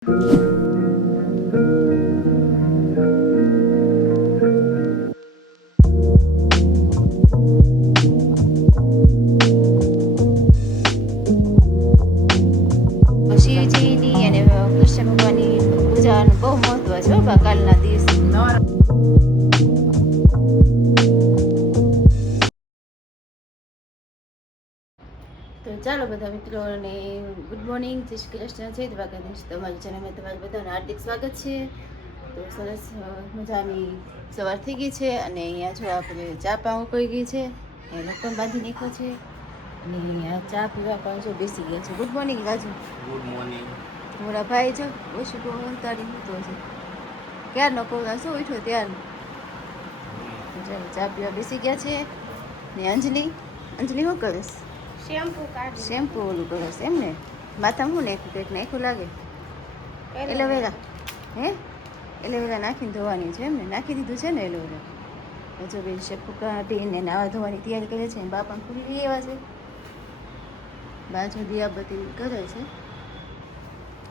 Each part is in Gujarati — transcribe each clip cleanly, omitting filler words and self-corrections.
શિવજીની અને કૃષ્ણ ભગવાનની પૂજાનું બહુ મહત્વ છે કાલના દિવસે. તો ચાલો બધા મિત્રોને ગુડ મોર્નિંગ, જય શ્રી કૃષ્ણ, જય દ્વારકાધીશ. તમારી ચેનલમાં તમારું બધાનું હાર્દિક સ્વાગત છે. તો સરસ મજાની સવાર થઈ ગઈ છે અને અહીંયા જો આપણે ચા પાઉં કરી ગઈ છે, એ લખન બાંધી નાખ્યો છે અને અહીંયા ચા પીવા પણ જો બેસી ગયા છે. Good morning Raju. Good morning. મોરા ભાઈ જો ઓછું તો અંતાડી મૂકતો છે, ક્યારનો પ્રોગ્રામ શું ઉઠ્યો ત્યારનો. ચાલો ચા પીવા બેસી ગયા છે ને અંજલિ શું કરીશ? શેમ્પુ ઓલું કરે છે એમ ને? માથામાં શું નાખ્યું? કંઈક નાખ્યું લાગે. એલોવેરા હે? એલોવેરા નાખીને ધોવાની છે એમ ને? નાખી દીધું છે ને એલોવેરા? જો બેન શેમ્પુ કાઢીને નાવા ધોવાની તૈયારી કરે છે. બાપાને ખુલી લઈ આવ્યા છે, બાજુ દિયાબત્તી કરે છે.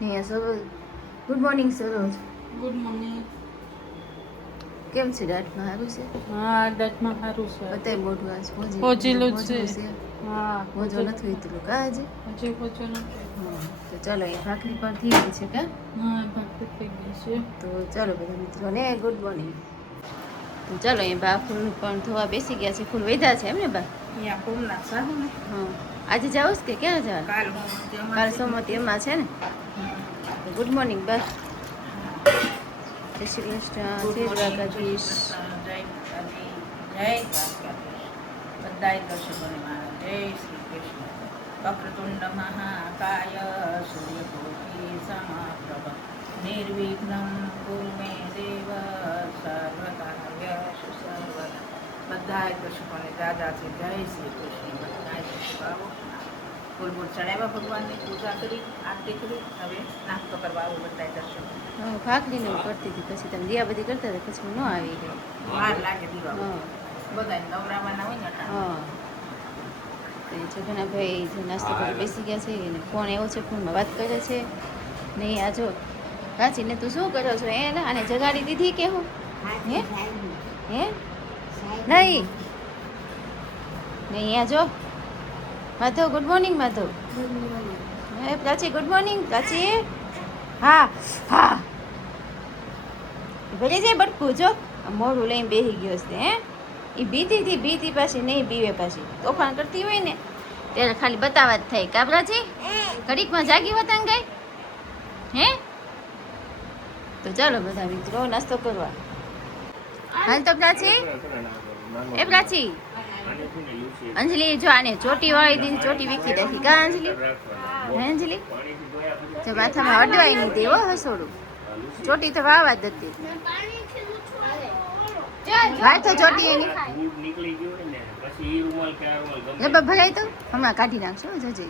અહીંયા Saroj. Good morning Saroj. Good morning. કેમ છે? દાંતમાં સારું છે? હા, દાંતમાં સારું છે. બતાય મોઢું આજ પોચેલું જ છે. હા, મોજો નથી ઉતર્યું કા આજે? હજી પોચો નથી. હા, તો ચાલો અહીંયા ભાખરી પણ થઈ ગઈ છે કા? હા, ભાખરી થઈ ગઈ છે. તો ચાલો બધા મિત્રોને ગુડ મોર્નિંગ. તો ચાલો અહીંયા બા ફૂલ પણ ધોવા બેસી ગયા છે. ફૂલ વધ્યા છે એમ ને બા? અહીંયા ફૂલના સારું ને? હા, આજે જાવ કે ક્યાં જવાનું? કાલ સોમવતી એમાં છે ને? ગુડ મોર્નિંગ બા. જય શ્રી કૃષ્ણ, જય દ્વારકાધીશ. જય બધાય દર્શકોને મારા જય શ્રી કૃષ્ણ. વક્રતુંડ મહાકાય સૂર્યકોટિ સમપ્રભ નિર્વિઘ્નમ કુરુ મે દેવ સર્વકાર્યેષુ સર્વદા. બધાય દર્શકોને દાદાથી જય શ્રી કૃષ્ણ. બધાય દર્શકો ફૂલ ફૂલ ચડાવ્યા, ભગવાનની પૂજા કરી, આરતી કરી. હવે નાસ્તો કરવા આવું બધાય દર્શકો. ભાખરીને હું કરતી હતી, પછી તમે દિયાબત્તી કરતા હતા, પછી હું ન આવી ગઈ. વાર લાગે દીવા. હા બધા નવરાવાના હોય ને અટાણે. હા, તો એ છોકરાભાઈ જે નાસ્તો કરી બેસી ગયા છે એને ફોન આવ્યો છે, ફોનમાં વાત કરે છે. નહીં આ જો કાચીને તું શું કરો છો? આને જગાડી દીધી કે હું? હે હે નહીં નહીં, આ જો માધવ. Good morning Madhav. હે પ્રાચી, ગુડ મોર્નિંગ પ્રાચી. હા હા, ભલે છે બટકું જો મોઢું લઈને બેસી ગયો છે. હે એ બીતી પાછી નહીં બીવે, પાછી તોફાન કરતી હોય ને ત્યારે ખાલી બતાવવા જ થાય. કાબરાજી ઘડીકમાં જાગી વતન ગઈ. હે તો ચાલો બધા મિત્રો નાસ્તો કરવા. હાલ તો પ્રાચી, એ પ્રાચી અંજલિ જો આને ચોટી વાળી દીધી, ચોટી વીખી નાખી કા અંજલિ? હે અંજલિ? જો માથામાં અડવાઈ નહીં દે હો હસોડું. ચોટી તો વાવા જ હતી. વાત તો ચોટી એની ભરાય તો હમણાં કાઢી નાખશો જજે.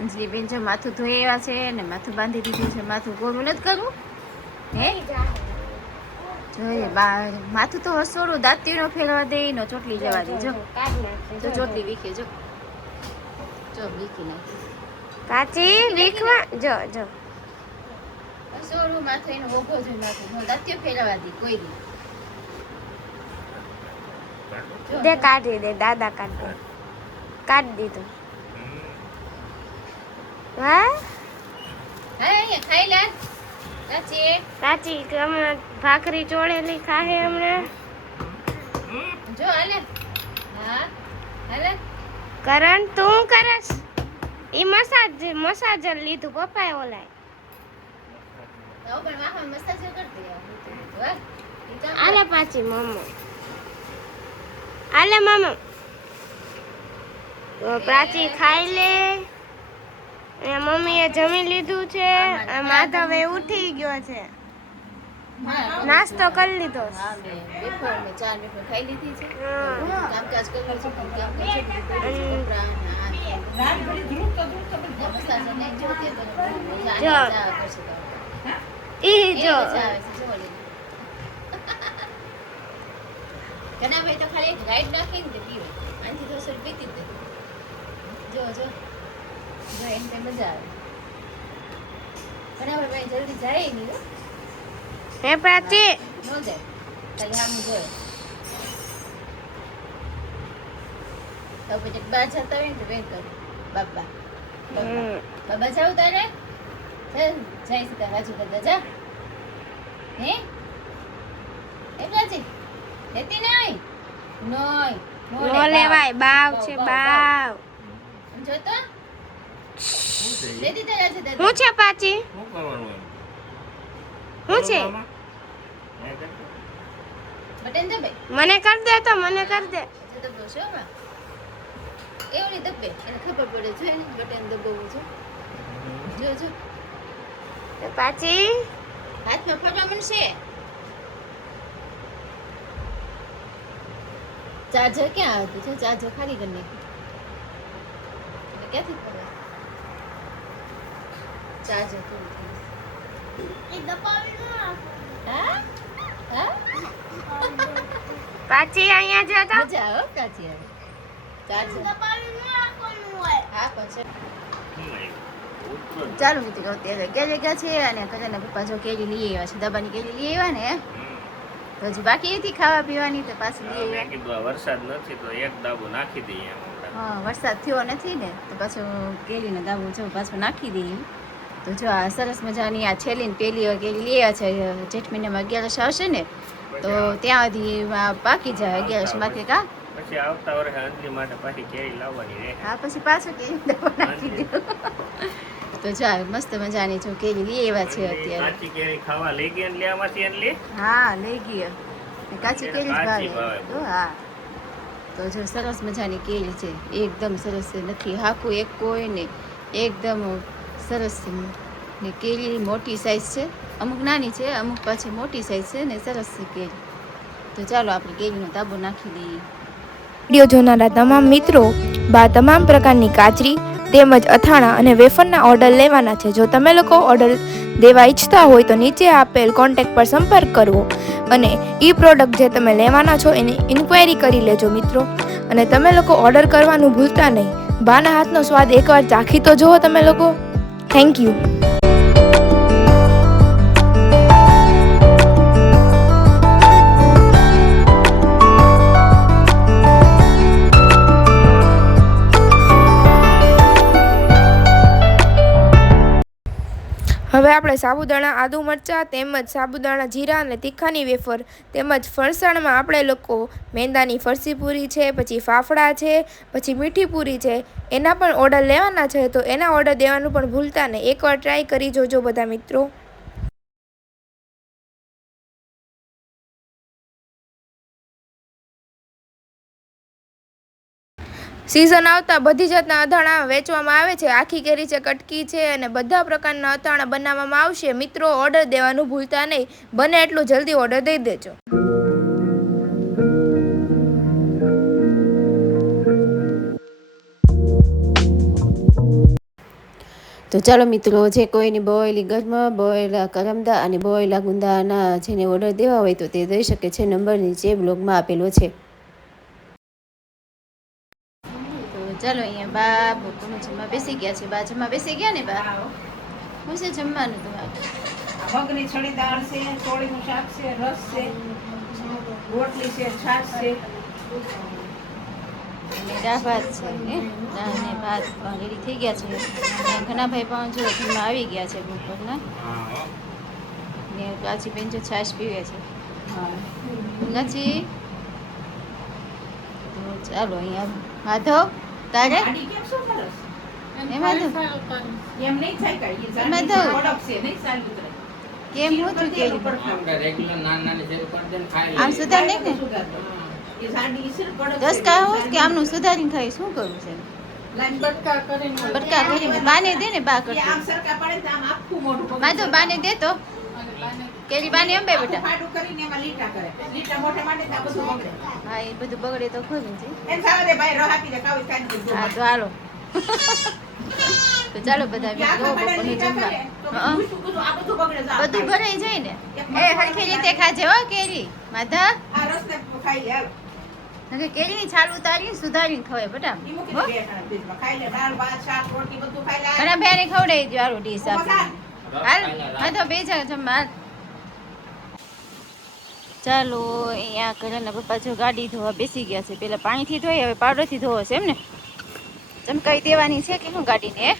અંજલિ બેન જો માથું ધોઈ એવા છે ને માથું બાંધી દીધું છે. માથું ગોળું નથી કરવું હે? જોઈએ બા માથું તો હસોડું દાંતીનો ફેરવા દે નો ચોટલી જવા દે. જો તો ચોટલી વીખે જો વીખી નાખી કાચી વીખવા જો જો હસોડું માથું એનો ઓઘો જો માથું દાંતીઓ ફેરવા દે કોઈ દી. દે કાઢી દે, દાદા કાઢી દીધું. હા અહીંયા ખાઈ લે કાચી. કાચી હમણાં ભાખરી ચોળેલી ખાહે હમણાં. જો હાલે. હા હાલે. કરણ તું કરસ? ઈ મસાજર લીધું પપ્પાએ ઓલાય. પણ મામા મસાજ કરતી આલે પાછી મમ્મો આલે મામા. તો પ્રાચી ખાઈ લે. મમ્મીએ જમી લીધું છે. માધવ ઉઠી ગયો છે, નાસ્તો કરી લીધો. હા મેં વેફર ને 4 વેફર ખાઈ લીધી છે. કામકાજ કર્યું છે, કામ કરી મસાજ નહીં જોતી તો ઈ જો ઘણા ભાઈ તો ખાલી એક રાઈડ નાખીને પીવે. આનાથી તો સર પીતી જ નથી. જો જો એમ તે મજા આવે પણ આપણે ભાઈ જલ્દી જાય નહીં હો. હે પ્રાચી ન જાય ખાલી આમ જોયે તો પછી બહાર જતા હોય ને તો વેટ કરું બાપા બાબા જાવ તારે ચાલ જાય સીધા રાજુ દાદા જા હે એ પ્રાચી લેતી નહીં નોય નો લેવાય બાવ છે બાવ જો તો દે દીધા રાજુ દાદા હું છે પાછી શું કરવાનું એમ? હું છે કરવામાં? હે કે? બટન દબે મને કર દે તો મને કર દે તો દબો છો માં એવડી દબે એને ખબર પડે છે ને બટન દબાવવું છે જો જો તો પાછી હાથમાં ફરવા મળશે ચાર્જર ક્યાં હતું છે ચાર્જર ખાલી કરી નાખ્યું એટલે ક્યાંથી ફરવા ચાર્જર હા હા પાછી અહીંયા જો તો મજા આવે કાચી આવે ચાર્જર હા પણ છે ચાલો મિત્રો અત્યારે કેરી ગયા છે અને કજાના પપ્પા જો કેરી લઈ આવ્યા છે દબાની કેરી લઈ આવ્યા ને તો હજી બાકી હતી ખાવા પીવાની તો પાછી લઈ મેં આવ્યા કીધું આ વરસાદ નથી તો એક દાબો નાખી દઈએ એમ આપણે. હા વરસાદ થયો નથી ને તો પાછું કેરીનો દાબો જો પાછો નાખી દઈએ તો જો આ સરસ મજાની આ છેલ્લી ને પેલી કેરી લઈ આવ્યા છે જેઠ મહિનામાં 11 આવશે ને તો ત્યાં સુધી પાકી જાય 11 માંથી કા પછી આવતા વર્ષે અંજલી માટે પાછી કેરી લાવવાની રહે. હા પછી પાછું કેરી દાબો નાખી દો તો જો આ મસ્ત મજાની જો કેરી લઈ આવ્યા છે અત્યારે કાચી કેરી ખાવા લઈ ગઈ ને લેવામાંથી અંજલી? હા લઈ ગઈ કાચી કેરી જ કાચી ભાવે ભાવે. તો હા તો જો સરસ મજાની કેરી છે એકદમ સરસ છે નથી હાકું એક કોઈ ને એકદમ સરસ છે ને કેરી મોટી સાઈઝ છે અમુક નાની છે અમુક પાછી મોટી સાઈઝ છે ને સરસ છે કેરી તો ચાલો આપણે કેરીનો તાબો નાખી દઈએ વિડીયો જોનારા તમામ મિત્રો તમામ પ્રકારની કાચરી તેમજ અથાણા અને વેફરના ઓર્ડર લેવાના છે. જો તમે લોકો ઓર્ડર દેવા ઈચ્છતા હોય તો નીચે આપેલ કોન્ટેક્ટ પર સંપર્ક કરવો અને એ પ્રોડક્ટ જે તમે લેવાના છો એની ઇન્ક્વાયરી કરી લેજો મિત્રો. અને તમે લોકો ઓર્ડર કરવાનું ભૂલતા નહીં. બાના હાથનો સ્વાદ એકવાર ચાખી તો જુઓ તમે લોકો. Thank you. હવે આપણે સાબુદાણા આદુ મરચાં તેમજ સાબુદાણા જીરા અને તીખાની વેફર તેમજ ફરસાણમાં આપણે લોકો મેંદાની ફરસી પૂરી છે, પછી ફાફડા છે, પછી મીઠી પૂરી છે, એના પણ ઓર્ડર લેવાના છે. તો એના ઓર્ડર દેવાનું પણ ભૂલતા નહીં. એકવાર ટ્રાય કરી જોજો બધા મિત્રો. સિઝન આવતા બધી જાતના અથાણા વેચવામાં આવે છે. આખી કેરી છે, કટકી છે અને બધા પ્રકારના અથાણા બનાવવામાં આવશે. મિત્રો ઓર્ડર દેવાનું ભૂલતા નહીં. બને એટલું જલ્દી ઓર્ડર દઈ દેજો. તો ચાલો મિત્રો જે કોઈની બોયેલી ગરમા બોયેલા કરમદા અને બોયેલા ગુંદાના જેને ઓર્ડર દેવા હોય તો તે દઈ શકે છે. નંબર નીચે બ્લોગમાં આપેલો છે. ચાલો અહીંયા બા બપોરનું જમવા બેસી ગયા છે. બા જમવા બેસી ગયા ને બા? શું છે જમવાનું તમારું? મગની છડી દાળ છે, ચોળીનું શાક છે, રસ છે, રોટલી છે, છાશ છે. અને દાળ ભાત છે ને દાળ ને ભાત રેડી થઈ ગયા છે. અને ઘણાભાઈ પણ જો જમવા આવી ગયા છે બપોરના. ને પ્રાચી બેન જો છાશ પીવે છે. હા પ્રાચી તો ચાલો અહીંયા માધવ તારે આડી કેમ શું કરસ? એમાં તો એમ નહીં થાય કાંઈ. એ એમાં જાડી તો- પ્રોડક્ટ છે, નહીં સારી ઉતરે. કેમ હું છું કે આમ એ સુધાર નહીં ને સુધારતો. એ જાડી ઈસર કડક દસ છે. કા હોત કે આમનું સુધારીને ખાઈ શું કરવું છે લાઈન બટકા કરીને બટકા કરીને બાને દે ને બા કે કરતી આમ સરકા પડે તો આમ આખું મોઢું પકડી માધવ બાને દે તો કેરી બાને અંબે આખું બેટા ફાટું કરીને એમાં લીટા કરે. લીટા મોઢે માટે તો આ બધું બગડે. હા એ બધું બગડે તો ખરું છે એમ સાવા દે ભાઈ, રહ આપી દે, કાવી ખાઈને બધું હા તો હાલો તો ચાલો બધા મિત્રો બપોરનું જમવા હા બધું આ બધું બગડે છે. બધું ભરાઈ જાય ને એ હરખી રીતે ખાજે હો કેરી માધવ આ રસને ખાઈ લે હાલો. નકે કેરી છાલ ઉતારી સુધારીને ખવાય બટા ઈ મૂકી દે બે ખાના ફ્રીજમાં. ખાઈ લે દાળ ભાત શાક રોટલી બધું ખાઈ લે. ઘણા બેને ખવડાવી દો આરું ડીશ પપ્પા આપી હાલ હા તો બે જા જમવા હાલ. ચાલો અહીંયા કરણ પપ્પા જો ગાડી ધોવા બેસી ગયા છે. પેલા પાણીથી ધોઈ હવે પાવડરથી ધોવો છે એમ ને ચમકાઈ દેવાની છે કે શું ગાડીને હે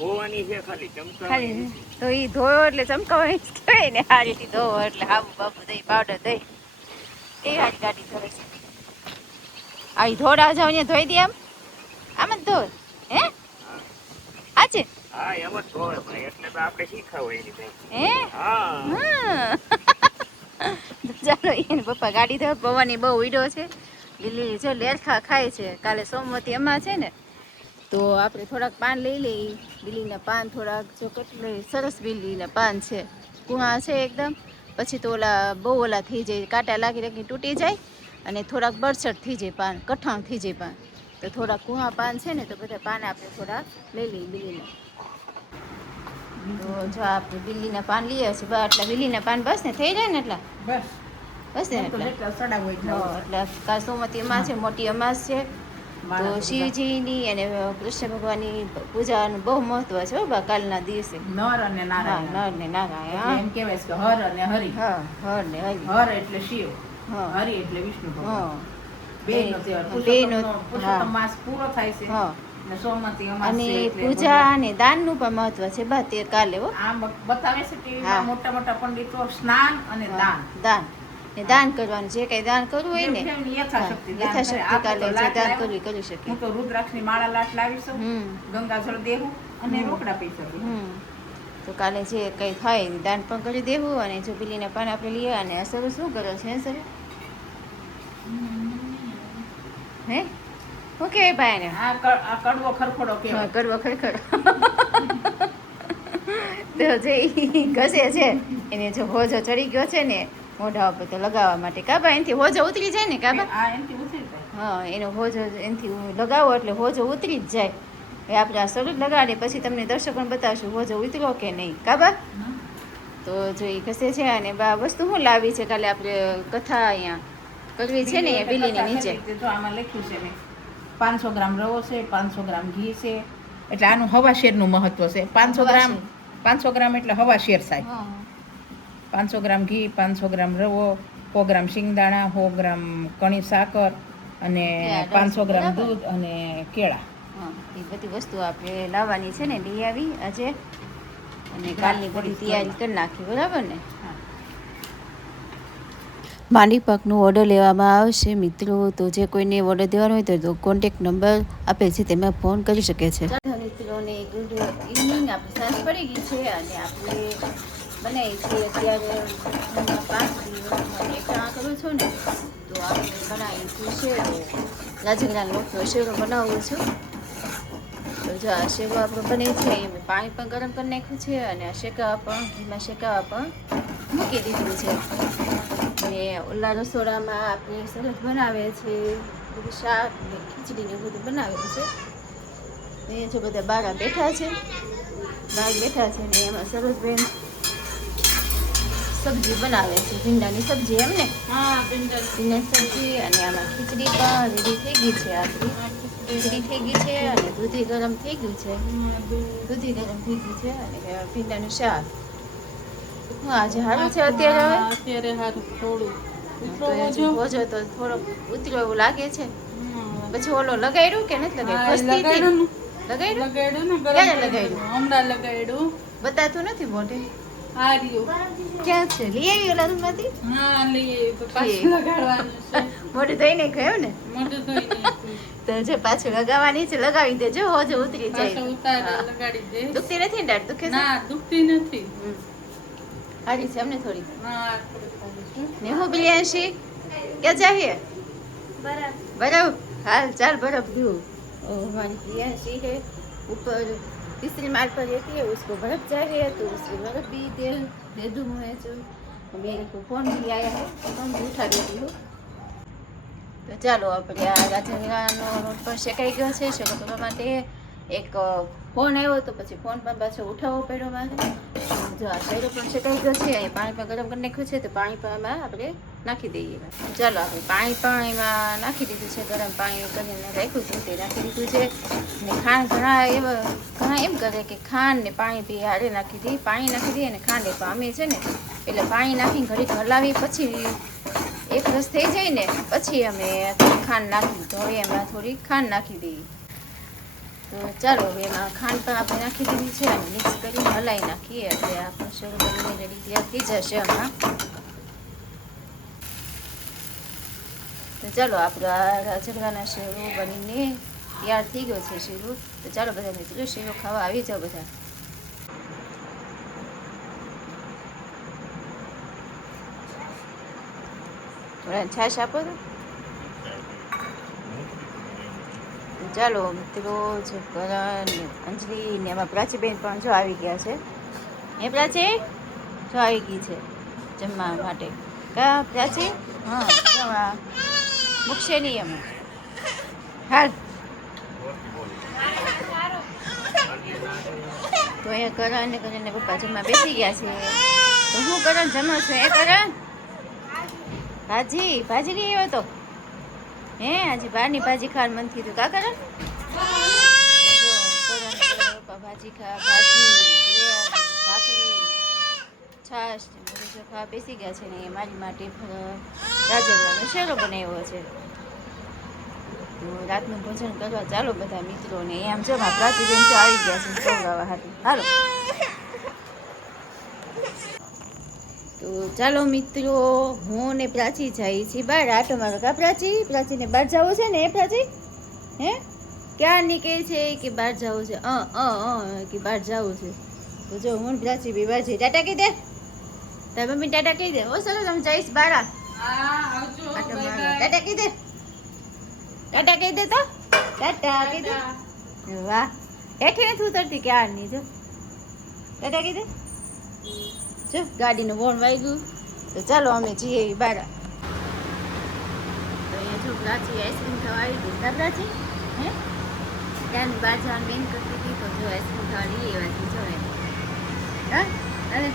હોવાની છે ખાલી ખાલી ચમકાવાની તો એ ધોયો એટલે ચમકાવવાની જ કહેવાય ને હારીથી ધોવો એટલે હાબુ બાબુ દઈ પાવડર દઈ એ હારી ગાડી ધોવે છે. આ ધોડા જાવ ને ધોઈ દે આમ જ ધોય હે આજે હા એમ જ ધોવે ભાઈ એટલે તો આપણે શીખાવું એની પાસે હે હા હા. ચાલો એને પપ્પા ગાડી ધોવા પવનની બહુ ઉડ્યો છે. લીલી જો લેરખા ખાય છે. કાલે સોમવતી એમાં છે ને તો આપણે થોડાક પાન લઈ લઈએ. બીલીના પાન થોડાક જો કેટલી સરસ બીલીના પાન છે. કુણા છે એકદમ. પછી તો ઓલા બહુ ઓલા થઈ જાય કાંટા લાગી લાગી તૂટી જાય અને થોડાક બરછટ થઈ જાય પાન કઠણ થઈ જાય પાન. તો થોડાક કુણા પાન છે ને તો બધા પાન આપણે થોડાક લઈ લઈએ બીલીના. તો જો આપણે બીલીના પાન લઈએ છીએ આટલા બીલીના પાન બસ ને થઈ જાય ને એટલા બસ બસ ને તો એટલા જેટલા સડાવો એટલા હા, એટલે કાલ સોમવતી અમાસ છે મોટી અમાસ છે તો શિવજીની અને કૃષ્ણ ભગવાનની પૂજાનું બહુ મહત્વ છે હો બા કાલના દિવસે. નર અને હા નારાયણ નર ને નારાયણ એટલે હા એમ કહેવાય છે કે હર અને હરિ. હા હર ને હરિ હર એટલે શિવ, હા હરિ એટલે વિષ્ણુ ભગવાન. હા બેયનો તહેવાર. બેયનો, પુરુષોત્તમ માસ પૂરો થાય છે હા. અને સોમવતી અમાસ અને છે એટલે પૂજા અને દાનનું પણ મહત્વ છે બા તે કાલે હો. આમ બતાવે છે હા. ટીવીમાં મોટા મોટા પંડિતો સ્નાન અને દાન. દાન ને દાન કરવાનું જે કઈ દાન કરવું હોય ને જેમની યથાશક્તિ દાન કરે. યથાશક્તિ આપણે કાલે તો જે લાટ દાન લાવ્યું. કરવું એ કરી શકીએ. હું તો રુદ્રાક્ષની માળા લાટ લાવીશું, હમ ગંગાજળ દેવું અને હમ. રોકડા પૈસા દેવું. તો કાલે જે કંઈ થાય એ દાન પણ કરી દેવું અને જો બીલીના પાન આપણે લઈએ અને અસર શું કરો છે સર હે શું કહેવાય ભાઈ ને આ કડવો ખરખોડો કહેવાય. કરવો ખરેખર તો જે ઈ ઘસે છે એને જો હોજો ચડી ગયો છે ને મોઢા ઉપર તો લગાવવા માટે કાબા એનાથી હોજો ઉતરી જાય ને કાબા આ એનથી ઉતરી જાય. હા એનો હોજો એનાથી લગાવો એટલે હોજો ઉતરી જ જાય. એ આપણે આ શરૂ લગાડીએ પછી તમને દર્શકોને બતાવશું હોજો ઉતર્યો કે નહીં કાબા. તો જો એ ઘસે છે અને બા વસ્તુ શું લાવી છે કાલે આપણે કથા અહીંયા કરવી છે ને અહીંયા બીલીની નીચે. જો આમાં લખ્યું છે મેં 500 ગ્રામ રવો છે, 500 ગ્રામ ઘી છે, એટલે આનું હવા શેરનું મહત્વ છે. 500 ગ્રામ એટલે હવા શેર થાય. હા 500 ગ્રામ ઘી, 500 ગ્રામ રવો, 100 ગ્રામ શિંગદાણા, 100 ગ્રામ કણી સાકર અને કેળા, 500 ગ્રામ બરાબર. દૂધ અને કેળા. હા એ બધી વસ્તુ આપણે લાવવાની છે ને લઈ આવી આજે અને કાલની બધી તૈયારી કરી નાખી બરાબર ને. માંડી પાકનો ઓર્ડર લેવામાં આવશે મિત્રો. તો જે કોઈને ઓર્ડર દેવાનો હોય તો કોન્ટેક્ટ નંબર આપેલ છે તેમાં ફોન કરી શકે છે. મિત્રોને ગુડ ઇવનિંગ આપણી સાંજ પડી ગઈ છે અને આપણે બનાવી છીએ અત્યારે 5 દિવસમાં એકઠા કરું છું ને તો આપણે બનાવી શેરો રાજગરાનો લોટનો શેરો બનાવું છું. તો જો આ શેરો આપણો બને છે એમાં પાણી પણ ગરમ કરી નાખ્યું છે અને આ શેકાવા પણ ઘીમાં શેકાવા પણ મૂકી દીધું છે. અને ઓલા રસોડામાં આપણે સરસ બનાવે છે બધું શાક ને ખીચડી ને બધું બનાવેલું છે. એ જો બધા બારા બેઠા છે ને એમાં સરસ બેન સબ્જી બનાવે છે ભીંડાની સબ્જી એમ ને ભીંડાની સબ્જી અને આમાં ખીચડી પણ રેડી થઈ ગઈ છે. આપણી ખીચડી થઈ ગઈ છે અને દૂધી ગરમ થઈ ગયું છે અને ભીંડાનું શાક. હા આજે સારું છે અત્યારે હોજો તો થોડોક ઉતર્યો એવું લાગે છે. પછી ઓલો લગાડ્યું કે નથી લગાડ્યું? લગાડ્યું બતાતું નથી મોઢે. ક્યાં છે લઈ આવી ઓલા રૂમમાંથી? મોઢે ધોઈ નહીં ગયો ને તો જો પાછું લગાવવાની છે લગાવી દેજો હોજો ઉતરી જાય. દુખતી નથી ને દાઢ દુખે છે? સારી છે અમને થોડી ને હું પ્રિયાંશી ક્યાં चाहिए बर्फ हाल चाल बर्फ दूँ हमारी प्रियांशी है ऊपर तीसरी माल पर रहती है उसको बर्फ चाहिए तो उसको बर्फ भी दे दूँ मैं जो मेरे को फ़ोन भी आया है फ़ोन भी उठा देती हूँ. તો ચાલો આપણે આ રાજગરાનો રોડ પર શેકાઈ ગયો છે શેકો કરવા માટે એક ફોન આવ્યો તો પછી ફોન પણ પાછો ઉઠાવવો પડ્યો મારે. જો આ શેરો પણ શેકાઈ ગયો છે અહીં પાણી પણ ગરમ કરી નાખ્યું છે તો પાણી પણ આમાં આપણે નાખી દઈએ. ચાલો આપણે પાણીમાં નાખી દીધું છે, ગરમ પાણી કરીને રાખ્યું હતું તે નાખી દીધું છે. ને ખાંડ ઘણા એમ કરે કે ખાંડ ને પાણી બી હારે નાખી દઈએ, પાણી નાખી દઈએ અને ખાંડ પણ અમે છે ને એટલે પાણી નાખીને ઘડીક હલાવી પછી એક રસ થઈ જાય ને પછી અમે ખાંડ નાખી તો હવે એમાં થોડી ખાંડ નાખી દઈએ. તો ચાલો હવે એમાં ખાંડ પણ આપણે નાખી દીધી છે અને મિક્સ કરીને હલાવી નાખીએ એટલે આપણું શરૂ બનીને રેડી તૈયાર થઈ જશે હમણાં. તો ચાલો આપણા રાજગરાના શેરો બનીને તૈયાર થઈ ગયો છે શીરો. તો ચાલો બધા મિત્રો શીરો ખાવા આવી જાઓ બધા. થોડા છાશ આપો તો. ચાલો મિત્રો જો કરણ અંજલિ ને એમાં પ્રાચીબેન પણ જો આવી ગયા છે. એ પ્રાચી જો આવી ગઈ છે જમવા માટે. કા પ્રાચી? હા જમવા મૂકશે નહીં અમે. હાલ તો એ કરણ ને કરીને પપ્પા જમવા બેસી ગયા છે. તો હું કરણ જમો છું? એ કરણ ભાજી નહીં આવ્યો તો હે આજે બહારની ભાજી ખાવાનું મન થયું. કા કરણ? પપ્પા ભાજી ભાખરી છાશ બધું ખાવા બેસી ગયા છે ને એ મારી માટે રાજગરાનો શેરો બનાવ્યો છે. તો રાતનું ભોજન કરવા ચાલો બધા મિત્રોને. આમ જો પ્રાચીબેન તો આવી ગયા છે ખવડાવવા હાટું. હાલો તો ચાલો મિત્રો હું ને પ્રાચી જઈએ છીએ બહાર આટો મારો. કા પ્રાચીને બહાર જવું છે ને? એ પ્રાચી હે ક્યાં નીકળે છે કે બહાર જવું છે? કે બહાર જવું છે. તો જો હું ને પ્રાચી બી બહાર જઈએ. ટાટા કહી દે તારી મમ્મી, ટાટા કહી દે. ઓ ચલો તમે જઈશ બહાર આટો મારો. ટાટા કહી દે, ટાટા કહી દે તો. ટાટા કહી દે. વાહ હેઠે નથી ઉતરતી ક્યારની જો. ટાટા કહી દે. જો ગાડીનું બોર્ડ વાગ્યું. તો ચાલો અમે જઈએ બહાર. તો અહીંયા જો પ્રાચી આઈસ્ક્રીમ ખાવા આવી ગઈ. તા પ્રાચી હે ત્યાંની બહાર જવાનું બેન કરતી હતી. તો જો આઈસ્ક્રીમ ખાવા લઈ એવાથી જો હા અરે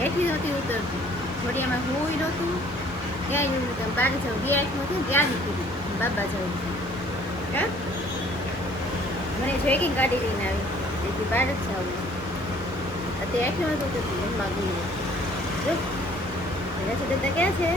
હેઠી નહોતી ઉતરતી. થોડી આમાં હોઈ નહોતું ત્યાં એવું તમે બહાર જાવ ગયા નહોતું ત્યાં નીકળી બાબા જવું છે. હા મને જોઈ ગઈ ગાડી લઈને આવી તેથી બહાર જ જવું છે. અત્યારે એકલું હતું તો જમવા ગયું. જો રસોઈ દાદા ક્યાં છે?